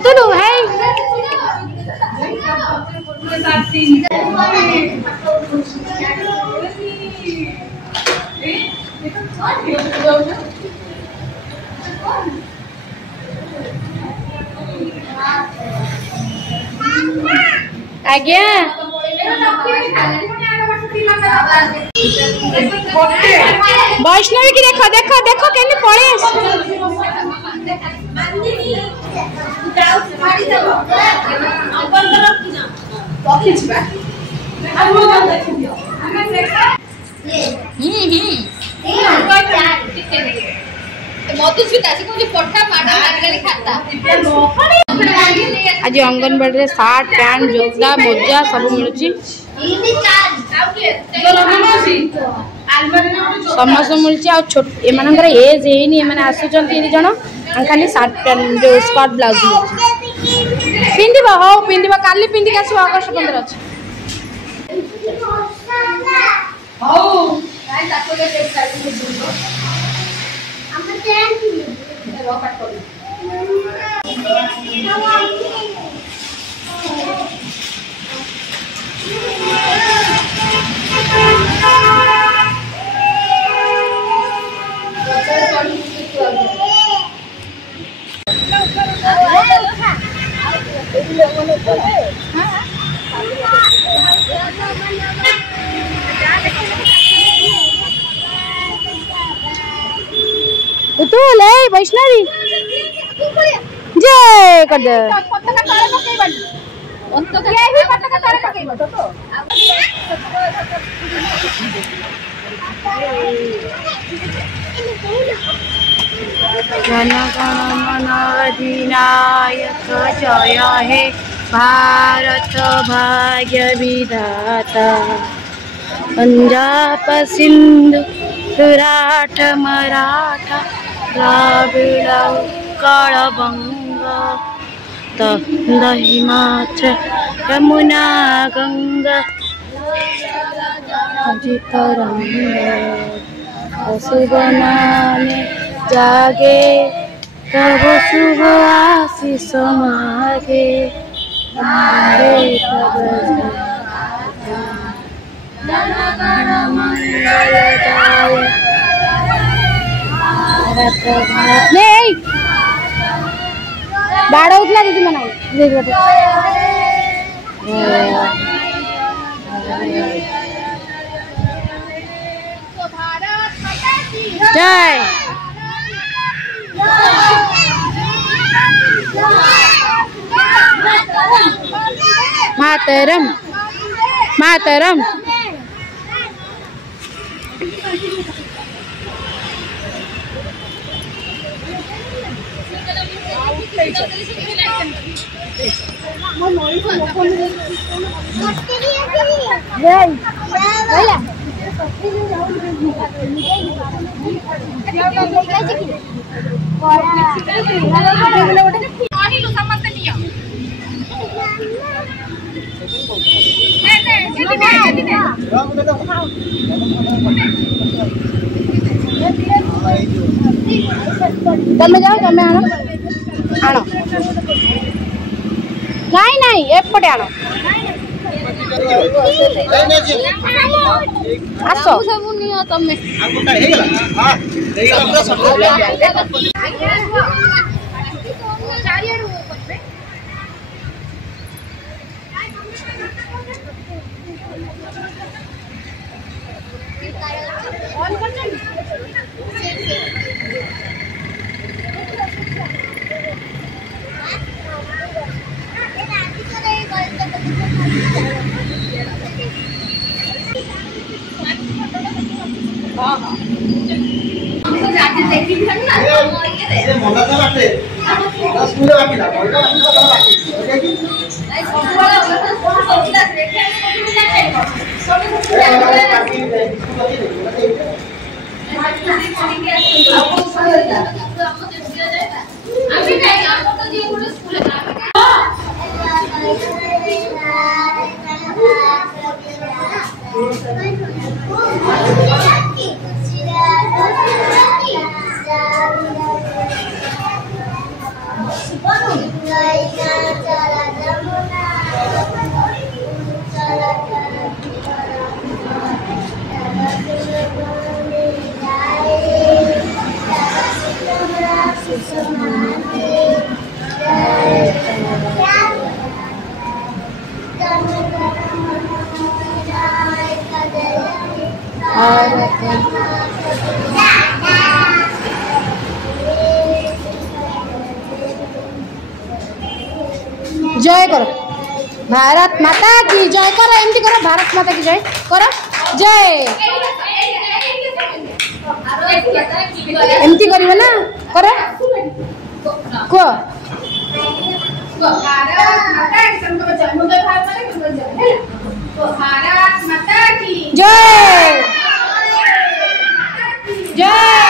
पुतलू है आज्ञा वैष्णवी की देखो देखो देखो केने पड़े आज अंगनवाड़ी सार्ट पैंट जोता मोजा सब मिलूँ समस्त मिलूँ आमर एज है आसुँच जन खाली सार्ट पैंट जो स्कर्ट ब्लाउज पिंध हाँ पिंध काली पिंधिक आस अगस्ट 15 अच्छे तो ले वैष्णवी जय कर दे जन गण मन अधिनायक जय हे भारत भाग्य विधाता पंजाब सिंधु गुजरात मराठा द्राविड़ उत्कल बंग तंद हिमाचल यमुना गंगा शुभ नामे जागे तब शुभ आशीष मागे नहीं बाड़ा उठला दीदी मना जय मातरम मातरम तमें जाओ तमें आनो आनो नहीं नहीं एपटे आनो आसो सब नियो तमे जय करो भारत माता की जय करो एमती करो भारत माता की जय करो जय एमती करियो ना करो को भारत माता की जय जय।